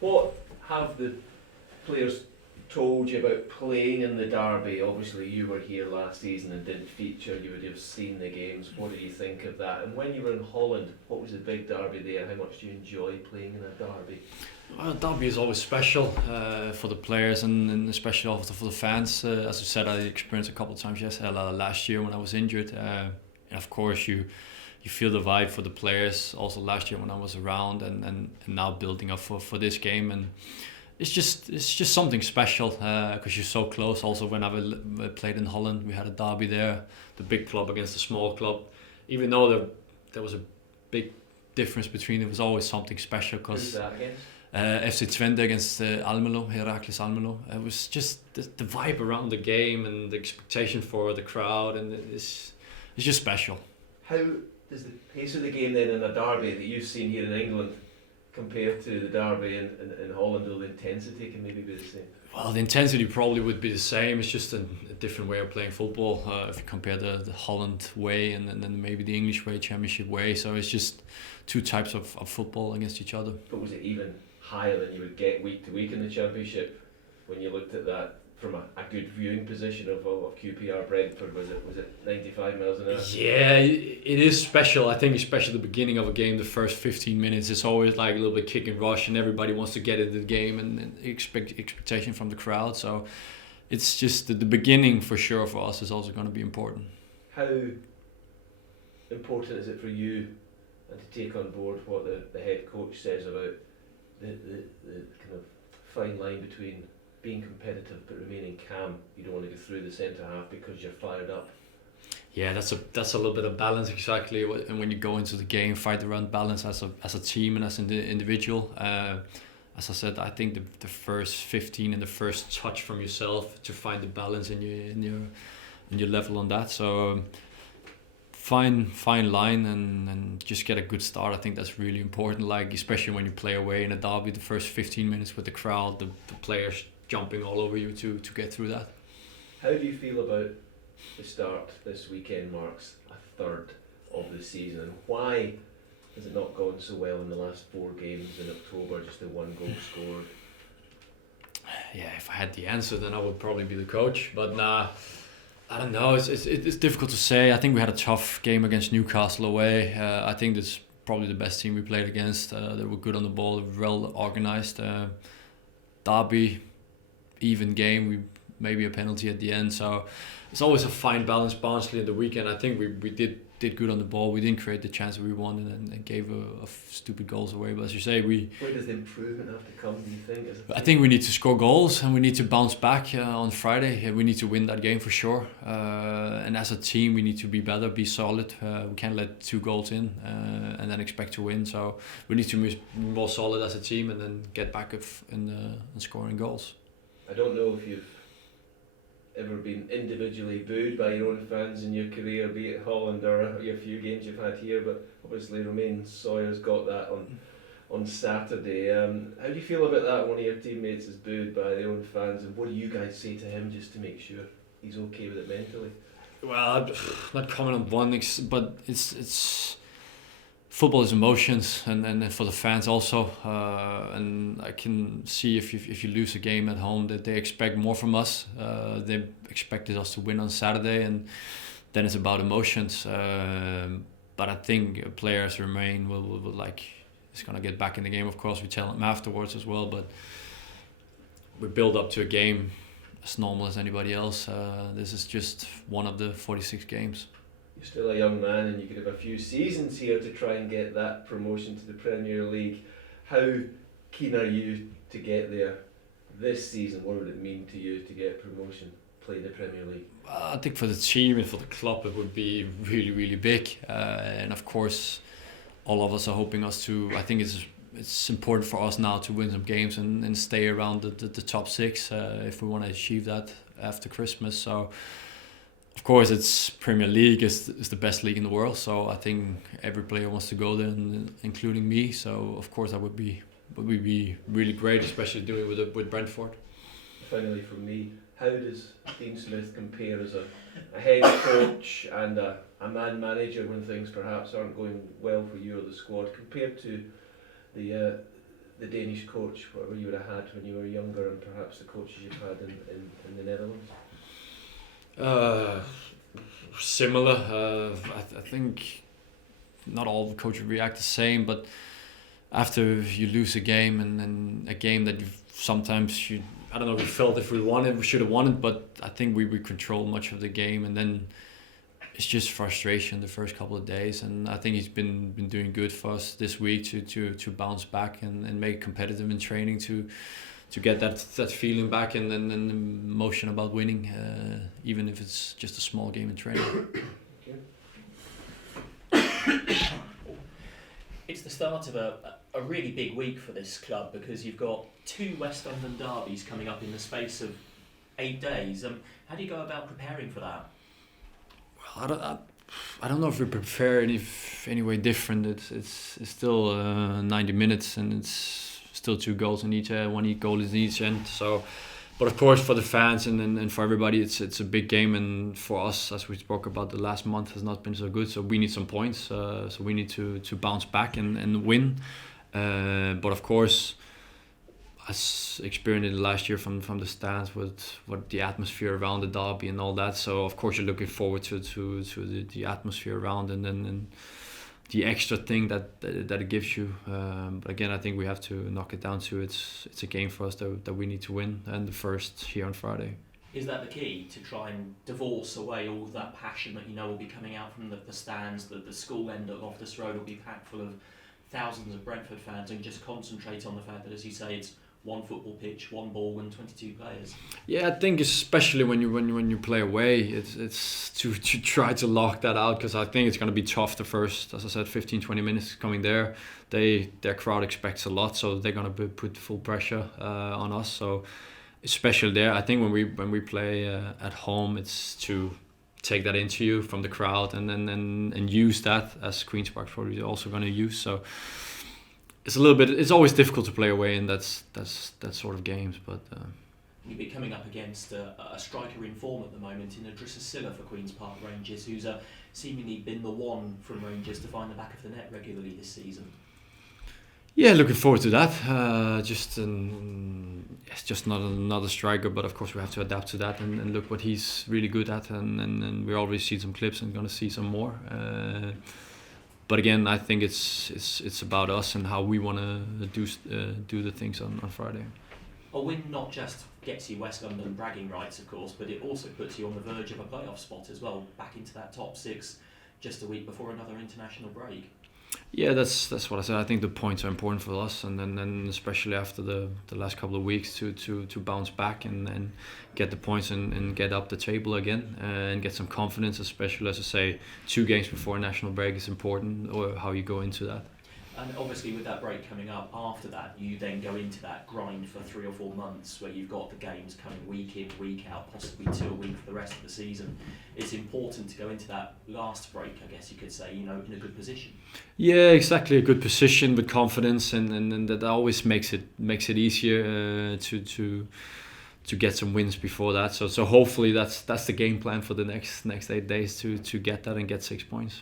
What have the players told you about playing in the derby? Obviously you were here last season and didn't feature, you would have seen the games. What do you think of that? And when you were in Holland, what was the big derby there? How much do you enjoy playing in a derby? Well, derby is always special for the players and especially also for the fans. As I said, I experienced a couple of times last year when I was injured. And of course you feel the vibe for the players also last year when I was around and now building up for this game. And it's just something special because you're so close. Also, when I played in Holland, we had a derby there, the big club against the small club. Even though there was a big difference between, it was always something special. Who's that against? FC Twente against Almelo, Heracles Almelo. It was just the vibe around the game and the expectation for the crowd, and it's just special. How does the pace of the game then in a derby that you've seen here in England compared to the derby in Holland, or the intensity can maybe be the same? Well, the intensity probably would be the same. It's just a different way of playing football if you compare the Holland way and then maybe the English way, Championship way. So it's just two types of football against each other. But was it even higher than you would get week to week in the Championship when you looked at that from a good viewing position of QPR Brentford? Was it 95 miles an hour? Yeah, it is special. I think especially the beginning of a game, the first 15 minutes, it's always like a little bit kick and rush and everybody wants to get into the game and expectation from the crowd. So it's just the beginning for sure for us is also going to be important. How important is it for you and to take on board what the head coach says about the kind of fine line between being competitive but remaining calm? You don't want to go through the centre half because you're fired up. Yeah, that's a little bit of balance exactly. And when you go into the game, fight around balance as a team and as an individual. As I said, I think the first 15 and the first touch from yourself to find the balance in your level on that. So fine line and just get a good start. I think that's really important. Like especially when you play away in a derby, the first 15 minutes with the crowd, the players jumping all over you to get through that. How do you feel about the start this weekend? Marks a third of the season, and why has it not gone so well in the last 4 games in October? Just the 1 goal scored. Yeah, if I had the answer, then I would probably be the coach. But I don't know. It's difficult to say. I think we had a tough game against Newcastle away. I think that's probably the best team we played against. They were good on the ball, they were well organised. Derby, even game. We maybe a penalty at the end. So it's always a fine balance. Barnsley at the weekend, I think we did good on the ball. We didn't create the chance that we wanted and gave a stupid goals away. But as you say, where does the improvement have to come, do you think? I think we need to score goals and we need to bounce back on Friday. We need to win that game for sure. And as a team, we need to be better, be solid. We can't let 2 goals in and then expect to win. So we need to be more solid as a team and then get back in scoring goals. I don't know if you've ever been individually booed by your own fans in your career, be it Holland or a few games you've had here, but obviously Romain Sawyer's got that on Saturday. How do you feel about that? One of your teammates is booed by their own fans, and what do you guys say to him just to make sure he's okay with it mentally? Well, I'm not comment on one, but it's football is emotions, and for the fans also. And I can see if you lose a game at home, that they expect more from us. They expected us to win on Saturday, and then it's about emotions. But I think players remain will like it's gonna get back in the game. Of course, we tell them afterwards as well, but we build up to a game as normal as anybody else. This is just one of the 46 games. You're still a young man and you could have a few seasons here to try and get that promotion to the Premier League. How keen are you to get there this season? What would it mean to you to get promotion, play in the Premier League? I think for the team and for the club it would be really, really big. And of course all of us are hoping us to, I think it's important for us now to win some games and stay around the top 6 if we want to achieve that after Christmas. So of course, it's Premier League is the best league in the world, so I think every player wants to go there, including me. So of course, that would be really great, especially doing it with Brentford. Finally, from me, how does Dean Smith compare as a head coach and a man manager when things perhaps aren't going well for you or the squad, compared to the the Danish coach, whatever you would have had when you were younger, and perhaps the coaches you've had in the Netherlands? Similar. I think not all the coaches react the same, but after you lose a game and a game that sometimes I don't know, we felt if we should have won it, but I think we controlled much of the game, and then it's just frustration the first couple of days, and I think he's been doing good for us this week to bounce back and make competitive in training to get that feeling back and then emotion about winning, even if it's just a small game in training. It's the start of a really big week for this club, because you've got 2 West London derbies coming up in the space of 8 days. How do you go about preparing for that? Well, I don't know if we prepare any way different. It's still 90 minutes, and it's still 2 goals in each end, 1 goal in each end. So, but of course for the fans and for everybody, it's a big game, and for us, as we spoke about, the last month has not been so good. So we need some points. So we need to bounce back and win. But of course, as experienced last year from the stands with what the atmosphere around the derby and all that. So of course you're looking forward to the atmosphere around and the extra thing that it gives you. But again, I think we have to knock it down to it's a game for us that we need to win, and the first here on Friday. Is that the key, to try and divorce away all of that passion that you know will be coming out from the stands? The school end at Loftus Road will be packed full of thousands of Brentford fans, and just concentrate on the fact that, as you say, it's one football pitch, one ball, and 22 players. Yeah, I think especially when you play away, it's to try to lock that out, because I think it's going to be tough the first, as I said, 15-20 minutes coming there. Their crowd expects a lot, so they're going to put full pressure on us. So especially there, I think when we play at home, it's to take that into you from the crowd and use that, as Queen's Park probably also going to use. So it's always difficult to play away in that sort of games, but you'll be coming up against a striker in form at the moment in Andreas Bjelland for Queen's Park Rangers, who's seemingly been the one from Rangers to find the back of the net regularly this season. Yeah, looking forward to that. It's just not another striker, but of course we have to adapt to that and look what he's really good at, and we already see some clips and going to see some more. But again, I think it's about us and how we want to do the things on Friday. A win not just gets you West London bragging rights, of course, but it also puts you on the verge of a playoff spot as well, back into that top 6 just a week before another international break. Yeah, that's what I said. I think the points are important for us, and then especially after the last couple of weeks to bounce back and get the points and get up the table again and get some confidence, especially, as I say, 2 games before a national break is important, or how you go into that. And obviously with that break coming up after that, you then go into that grind for 3 or 4 months where you've got the games coming week in, week out, possibly 2 a week for the rest of the season. It's important to go into that last break, I guess you could say, in a good position. Yeah, exactly, a good position with confidence, and that always makes it easier to get some wins before that. So hopefully that's the game plan for the next 8 days to get that and get 6 points.